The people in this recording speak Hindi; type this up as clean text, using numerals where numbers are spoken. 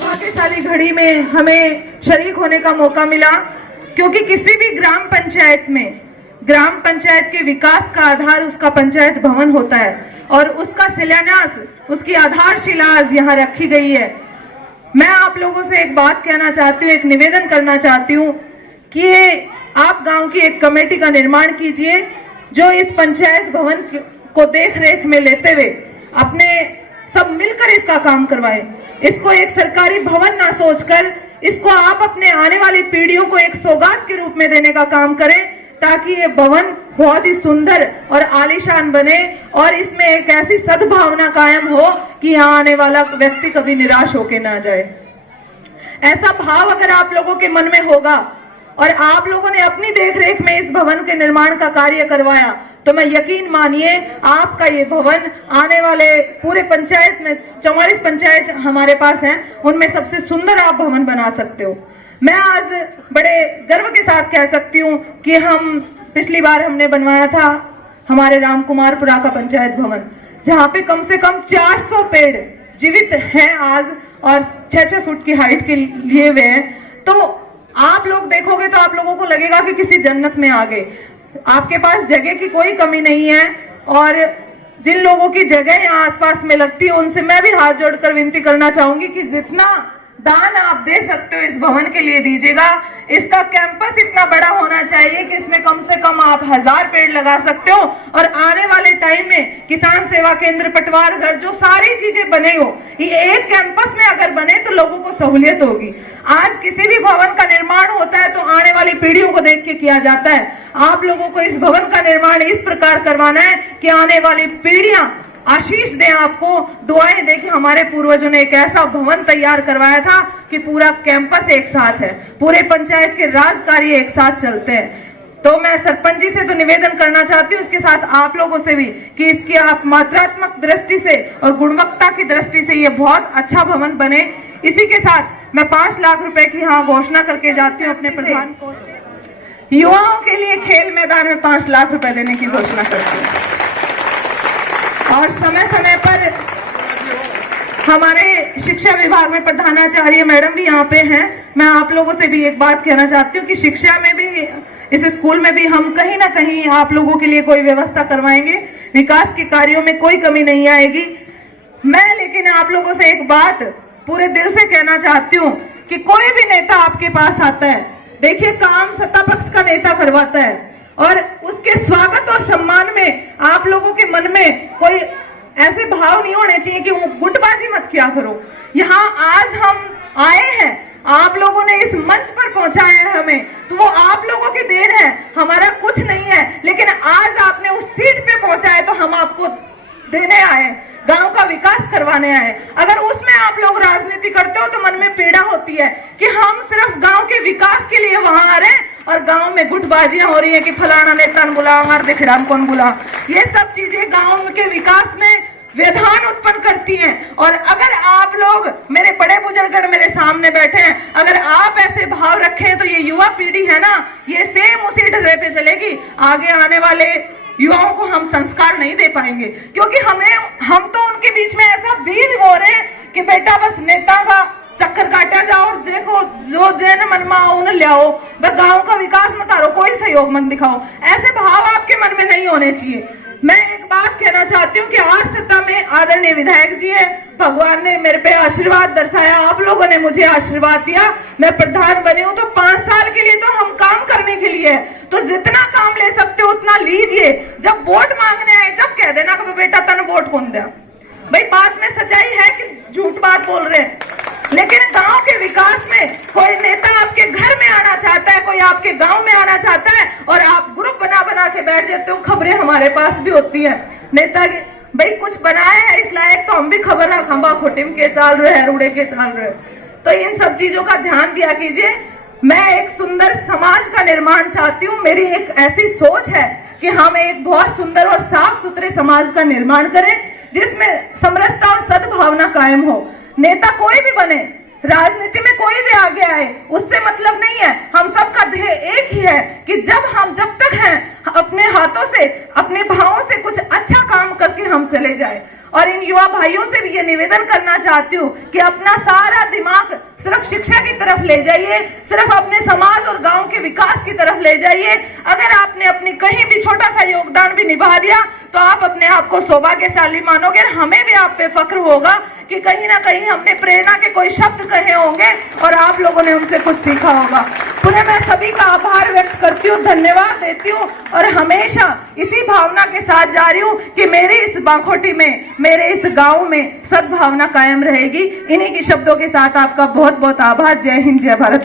भाग्यशाली घड़ी में हमें शरीक होने का मौका मिला, क्योंकि किसी भी ग्राम पंचायत में ग्राम पंचायत के विकास का आधार उसका पंचायत भवन होता है और उसका शिलान्यास, उसकी आधारशिला आज यहाँ रखी गई है। मैं आप लोगों से एक बात कहना चाहती हूँ, एक निवेदन करना चाहती हूँ कि आप गांव की एक कमेटी का निर्माण कीजिए जो इस पंचायत भवन को देख रेख में लेते हुए अपने सब मिलकर इसका काम करवाए। इसको एक सरकारी भवन ना सोचकर इसको आप अपने आने वाली पीढ़ियों को एक सौगात के रूप में देने का काम करें, ताकि ये भवन बहुत ही सुंदर और आलीशान बने और इसमें एक ऐसी सद्भावना कायम हो कि यहाँ आने वाला व्यक्ति कभी निराश होकर ना जाए। ऐसा भाव अगर आप लोगों के मन में होगा और आप लोगों ने अपनी देखरेख में इस भवन के निर्माण का कार्य करवाया, तो मैं यकीन मानिए आपका ये भवन आने वाले पूरे पंचायत में 44 पंचायत हमारे पास हैं, उनमें सबसे सुंदर आप भवन बना सकते हो। मैं आज बड़े गर्व के साथ कह सकती हूँ कि हम पिछली बार हमने बनवाया था हमारे रामकुमारपुरा का पंचायत भवन, जहाँ पे कम से कम 400 पेड़ जीवित हैं आज और 6-6 फुट की हाइट के लिए हुए हैं। तो आप लोग देखोगे तो आप लोगों को लगेगा कि किसी जन्नत में आ गए। आपके पास जगह की कोई कमी नहीं है और जिन लोगों की जगह यहाँ आसपास में लगती है उनसे मैं भी हाथ जोड़कर विनती करना चाहूंगी कि जितना दान आप दे सकते हो इस भवन के लिए दीजिएगा। इसका कैंपस इतना बड़ा होना चाहिए कि इसमें कम से कम आप 1000 पेड़ लगा सकते हो और आने वाले टाइम में किसान सेवा केंद्र, पटवार घर, जो सारी चीजें बने हो, ये एक कैंपस में अगर बने तो लोगों को सहूलियत होगी। आज किसी भी भवन का निर्माण होता है तो आने वाली पीढ़ियों को देख के किया जाता है। आप लोगों को इस भवन का निर्माण इस प्रकार करवाना है कि आने वाली पीढ़ियां आशीष दें आपको, दुआएं दें कि हमारे पूर्वजों ने एक ऐसा भवन तैयार करवाया था कि पूरा कैंपस एक साथ है, पूरे पंचायत के राज कार्य एक साथ चलते हैं। तो मैं सरपंच जी से तो निवेदन करना चाहती हूँ, उसके साथ आप लोगों से भी, कि इसकी आप मात्रात्मक दृष्टि से और गुणवत्ता की दृष्टि से ये बहुत अच्छा भवन बने। इसी के साथ मैं 5 लाख रुपए की यहाँ घोषणा करके जाती हूँ अपने प्रधान को। युवाओं के लिए खेल मैदान में 5 लाख रुपए देने की घोषणा करती हूँ और समय समय पर हमारे शिक्षा विभाग में प्रधानाचार्य मैडम भी यहाँ पे हैं। मैं आप लोगों से भी एक बात कहना चाहती हूँ कि शिक्षा में भी, इस स्कूल में भी हम कहीं ना कहीं आप लोगों के लिए कोई व्यवस्था करवाएंगे, विकास के कार्यों में कोई कमी नहीं आएगी। मैं लेकिन आप लोगों से एक बात पूरे दिल से कहना चाहती हूँ कि कोई भी नेता आपके पास आता है, देखिए काम सत्ता पक्ष का नेता करवाता है और उसके स्वागत और सम्मान में आप लोगों के मन में कोई ऐसे भाव नहीं होने चाहिए कि वो गुटबाजी मत किया करो। यहाँ आज हम आए हैं, आप लोगों ने इस मंच पर पहुंचाया है हमें, तो वो आप लोगों की देन है, हमारा कुछ नहीं है। लेकिन आज आपने उस सीट पे पहुंचा है तो हम आपको देने आए, गांव का विकास करवाने आए। अगर उसमें आप लोग राजनीति करते हो तो मन में पीड़ा होती है कि हम सिर्फ गांव के विकास के लिए वहां आ रहे हैं और गांव में गुटबाजियां हो रही है कि फलाना नेता ने बुला, हमारे दिखड़ाम कौन बुला। ये सब चीजें गांव के विकास में व्यवधान उत्पन्न करती हैं। और अगर आप लोग, मेरे बड़े बुजुर्ग मेरे सामने बैठे हैं, अगर आप ऐसे भाव रखें तो ये युवा पीढ़ी है ना, ये सेम उसी ढर्रे पे चलेगी। आगे आने वाले युवाओं को हम संस्कार नहीं दे पाएंगे, क्योंकि हम तो उनके बीच में ऐसा बीज बो रहे हैं कि बेटा बस नेता का चक्कर काटा जाओ और देखो जो जैन मन में आओ उन्हें ले आओ, बस गांव का विकास मत करो, कोई सहयोग मत दिखाओ। ऐसे भाव आपके मन में नहीं होने चाहिए। मैं एक बात कहना चाहती हूँ कि आज सत्ता में आदरणीय विधायक जी है, भगवान ने मेरे पे आशीर्वाद दर्शाया, आप लोगों ने मुझे आशीर्वाद दिया, मैं प्रधान बनी हूँ। तो 5 साल के लिए तो हम काम करने के लिए है, तो जितना काम ले सकते हो उतना लीजिए। जब वोट मांगने आए जब कह देना कि बेटा तन वोट कौन दिया। भाई बात में सच्चाई है कि झूठ बात बोल रहे हैं, लेकिन गांव के विकास में कोई नेता आपके घर में आना चाहता है, कोई आपके गांव में आना चाहता है और आप ग्रुप बना बना के बैठ जाते हो। खबरें हमारे पास भी होती है, नेता के भाई कुछ बनाए है इस लायक तो हम भी खबर ना खंबा खोटिम के चाल रहे हैं, रुड़े के चाल रहे। तो इन सब चीजों का ध्यान दिया कीजिए। मैं एक सुंदर समाज का निर्माण चाहती हूँ। मेरी एक ऐसी सोच है कि हम एक बहुत सुंदर और साफ सुथरे समाज का निर्माण करें जिसमें समरसता और सद्भावना कायम हो। नेता कोई भी बने, राजनीति में कोई भी आगे आए, उससे मतलब नहीं है। हम सबका ध्येय एक ही है कि जब तक हैं जाए। और इन युवा भाइयों से भी ये निवेदन करना चाहती हूँ कि अपना सारा दिमाग सिर्फ शिक्षा की तरफ ले जाइए, सिर्फ अपने समाज और गांव के विकास की तरफ ले जाइए। अगर आपने अपनी कहीं भी छोटा सा योगदान भी निभा दिया तो आप अपने आप को सौभाग्यशाली मानोगे। हमें भी आप पे फक्र होगा कि कहीं ना कहीं हमने प्रेरणा के कोई शब्द कहे होंगे और आप लोगों ने उनसे कुछ सीखा होगा। पुनः मैं सभी का आभार व्यक्त करती हूँ, धन्यवाद देती हूँ और हमेशा इसी भावना के साथ जा रही हूँ कि मेरी इस बांखोटी में, मेरे इस गांव में सद्भावना कायम रहेगी। इन्हीं के शब्दों के साथ आपका बहुत बहुत आभार। जय हिंद, जय भारत।